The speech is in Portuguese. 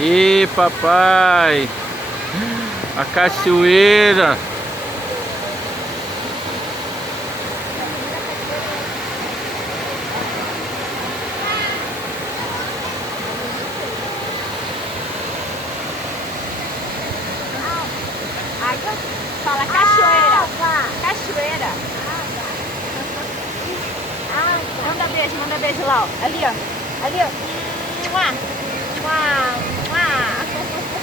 E papai, a cachoeira. Água. Fala cachoeira. Cachoeira. Manda beijo lá, ó. Ali, ó. Ali, ó. Mua. Mua.